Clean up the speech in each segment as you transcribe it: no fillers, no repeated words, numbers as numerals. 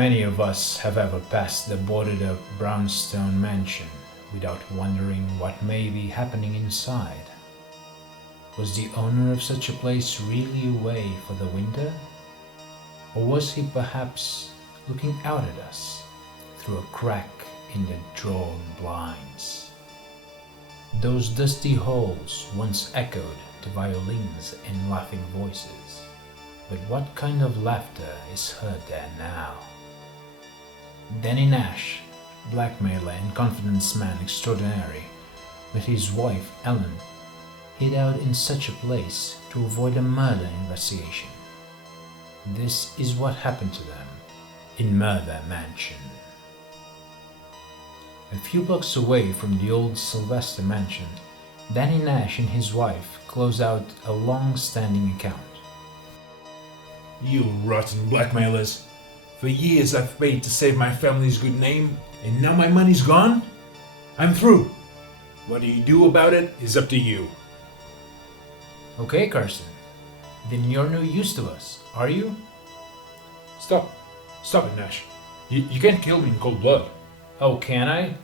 many of us have ever passed the boarded-up brownstone mansion without wondering what may be happening inside. Was the owner of such a place really away for the winter? Or was he perhaps looking out at us through a crack in the drawn blinds? Those dusty halls once echoed to violins and laughing voices, but what kind of laughter is heard there now? Danny Nash, blackmailer and confidence man extraordinary, with his wife Helen, hid out in such a place to avoid a murder investigation. This is what happened to them in Murder Mansion. A few blocks away from the old Sylvester mansion, Danny Nash and his wife closed out a long-standing account. You rotten blackmailers. For years I've paid to save my family's good name, and now my money's gone? I'm through. What you do about it is up to you. Okay, Carson. Then you're no use to us, are you? Stop. Stop it, Nash. You can't kill me in cold blood. Oh, can I?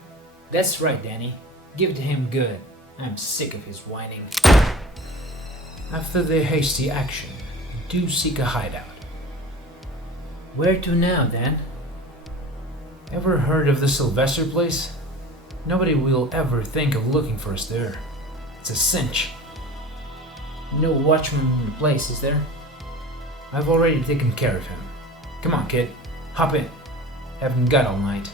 That's right, Danny. Give it to him good. I'm sick of his whining. After their hasty action, do seek a hideout. Where to now, Dan? Ever heard of the Sylvester place? Nobody will ever think of looking for us there. It's a cinch. No watchman in the place, is there? I've already taken care of him. Come on, kid. Hop in. Haven't got all night.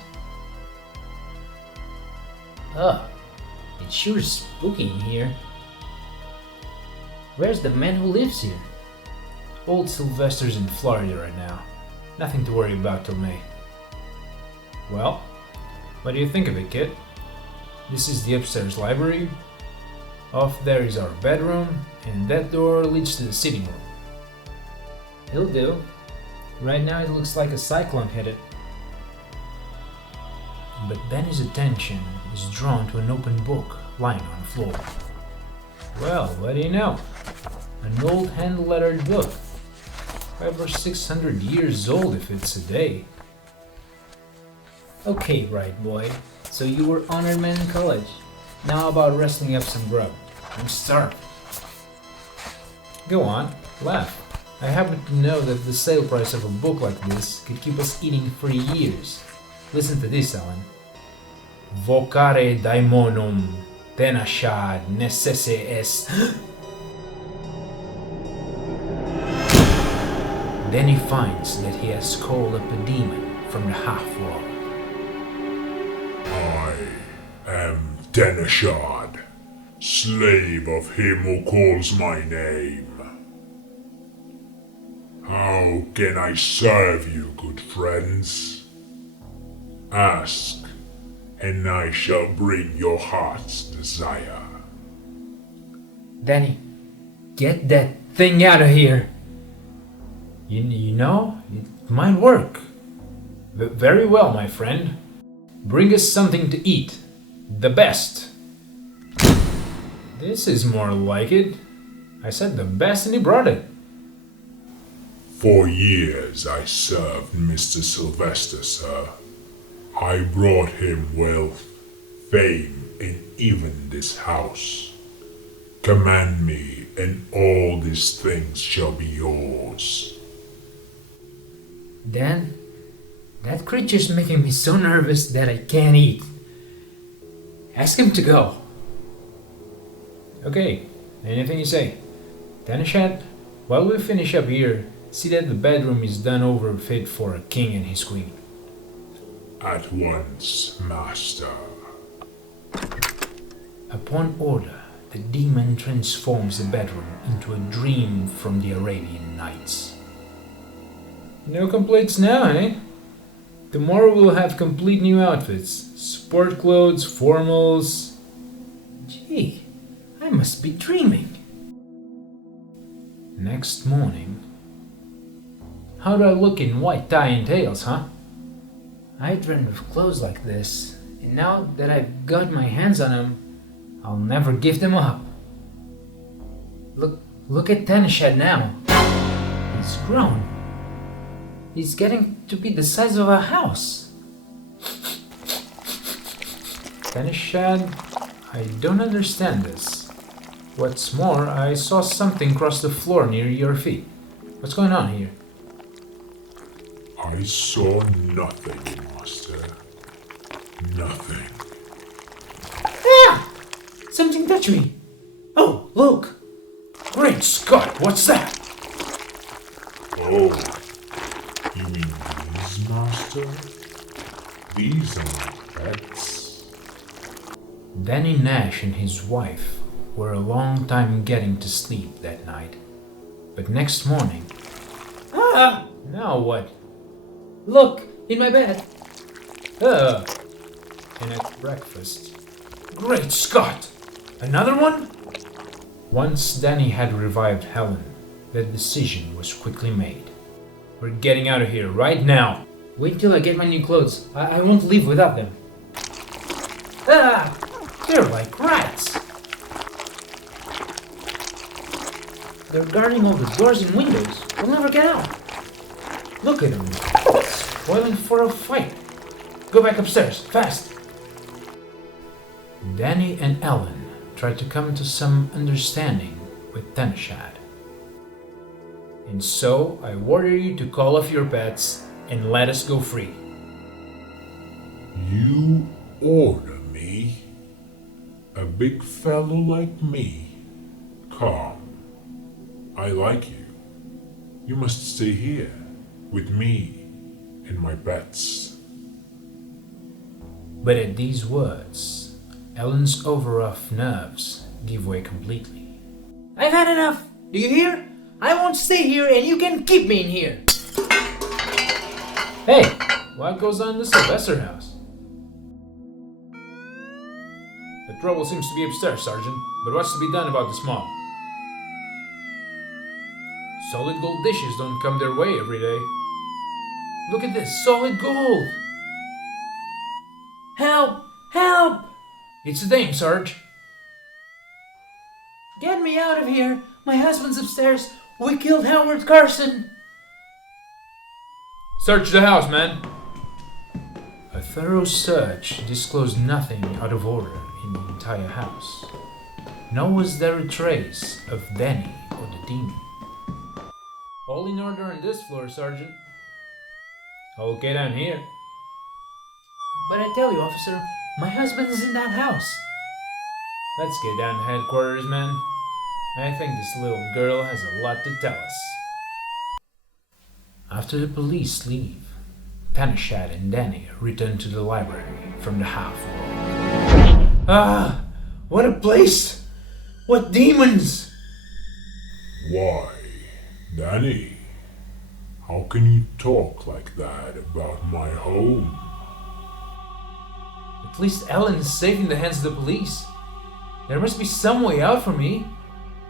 Oh, it's sure spooky in here. Where's the man who lives here? Old Sylvester's in Florida right now. Nothing to worry about till May. Well, what do you think of it, kid? This is the upstairs library. Off there is our bedroom, and that door leads to the sitting room. It'll do. Right now it looks like a cyclone hit it. But then his attention is drawn to an open book lying on the floor. Well, what do you know? An old hand-lettered book. 500 or 600 years old if it's a day. Okay, bright boy. So you were honored man in college. Now how about wrestling up some grub? I'm starved. Go on, laugh. I happen to know that the sale price of a book like this could keep us eating for years. Listen to this, Helen. Vocare daemonum, Teneshad necesse est. Then he finds that he has called up a demon from the half-world. I am Teneshad, slave of him who calls my name. How can I serve you, good friends? Ask, and I shall bring your heart's desire. Danny, get that thing out of here. You know, it might work. Very well, my friend. Bring us something to eat. The best. This is more like it. I said the best and he brought it. For years I served Mr. Sylvester, sir. I brought him wealth, fame, and even this house. Command me, and all these things shall be yours. Dan, that creature's making me so nervous that I can't eat. Ask him to go. Okay, anything you say. Teneshad, while we finish up here, see that the bedroom is done over fit for a king and his queen. At once, master. Upon order, the demon transforms the bedroom into a dream from the Arabian Nights. No complaints now, eh? Tomorrow we'll have complete new outfits. Sport clothes, formals. Gee, I must be dreaming. Next morning. How do I look in white tie and tails, huh? I dreamed of clothes like this, and now that I've got my hands on them, I'll never give them up. Look at Teneshad now. He's grown. is getting to be the size of a house. Teneshad, I don't understand this. What's more, I saw something cross the floor near your feet. What's going on here? I saw nothing, Master. Nothing. Ah! Something touched me. Oh, look! Great Scott, what's that? Oh, you mean these, Master? These are my pets. Danny Nash and his wife were a long time getting to sleep that night. But next morning... Ah! Now what? Look, in my bed. And at breakfast... Great Scott! Another one? Once Danny had revived Helen, the decision was quickly made. We're getting out of here right now. Wait till I get my new clothes. I won't leave without them. Ah! They're like rats! They're guarding all the doors and windows. We'll never get out. Look at them. Spoiling for a fight. Go back upstairs, fast! Danny and Ellen tried to come to some understanding with Teneshad. And so I order you to call off your pets and let us go free. You order me? A big fellow like me? Calm. I like you. You must stay here, with me and my pets. But at these words, Ellen's overwrought nerves give way completely. I've had enough! Do you hear? I won't stay here and you can keep me in here! Hey! What goes on in the Sylvester house? The trouble seems to be upstairs, Sergeant. But what's to be done about this mob? Solid gold dishes don't come their way every day. Look at this, solid gold! Help! Help! It's a dame, Sarge. Get me out of here! My husband's upstairs! We killed Howard Carson! Search the house, man! A thorough search disclosed nothing out of order in the entire house. Nor was there a trace of Danny or the demon. All in order on this floor, Sergeant. Okay, down here. But I tell you, officer, my husband's in that house. Let's get down to headquarters, man. I think this little girl has a lot to tell us. After the police leave, Teneshad and Danny return to the library from the half-world. Ah! What a place! What demons! Why, Danny? How can you talk like that about my home? At least Ellen is safe in the hands of the police. There must be some way out for me.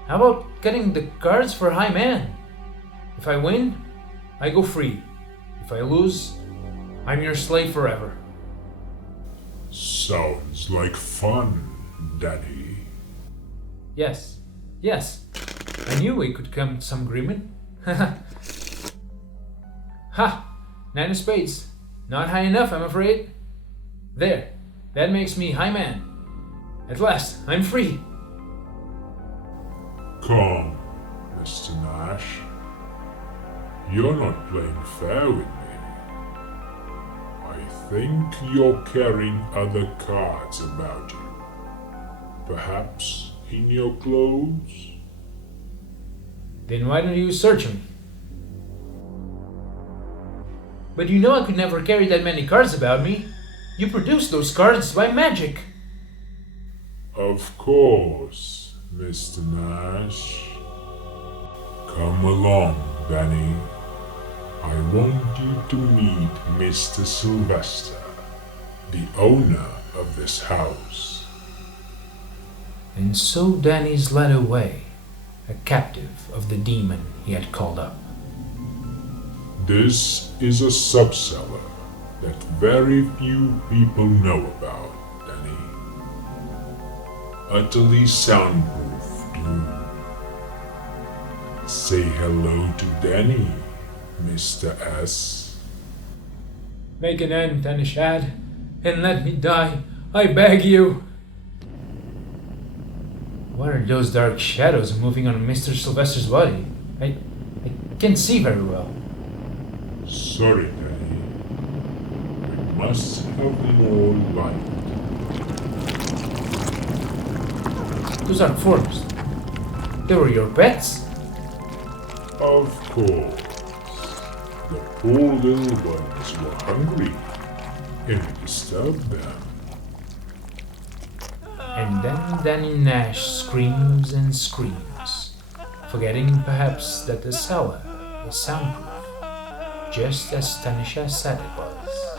How about cutting the cards for High Man? If I win, I go free. If I lose, I'm your slave forever. Sounds like fun, Danny. Yes, I knew we could come to some agreement. Ha! 9 of spades. Not high enough, I'm afraid. There, that makes me High Man. At last, I'm free. Come, Mr. Nash. You're not playing fair with me. I think you're carrying other cards about you. Perhaps in your clothes? Then why don't you search me? But you know I could never carry that many cards about me. You produced those cards by magic. Of course, Mr. Nash. Come along, Danny. I want you to meet Mr. Sylvester, the owner of this house. And so Danny's led away, a captive of the demon he had called up. This is a sub-cellar that very few people know about, Danny. Utterly soundproof, too. Say hello to Danny, Mr. S. Make an end, Teneshad, and let me die. I beg you. What are those dark shadows moving on Mr. Sylvester's body? I can't see very well. Sorry, Danny. We must have more light. Those are forms. They were your pets? Of course. The poor little ones were hungry, and we disturbed them. And then Danny Nash screams and screams, forgetting perhaps that the cellar is soundproof, just as Teneshad said it was.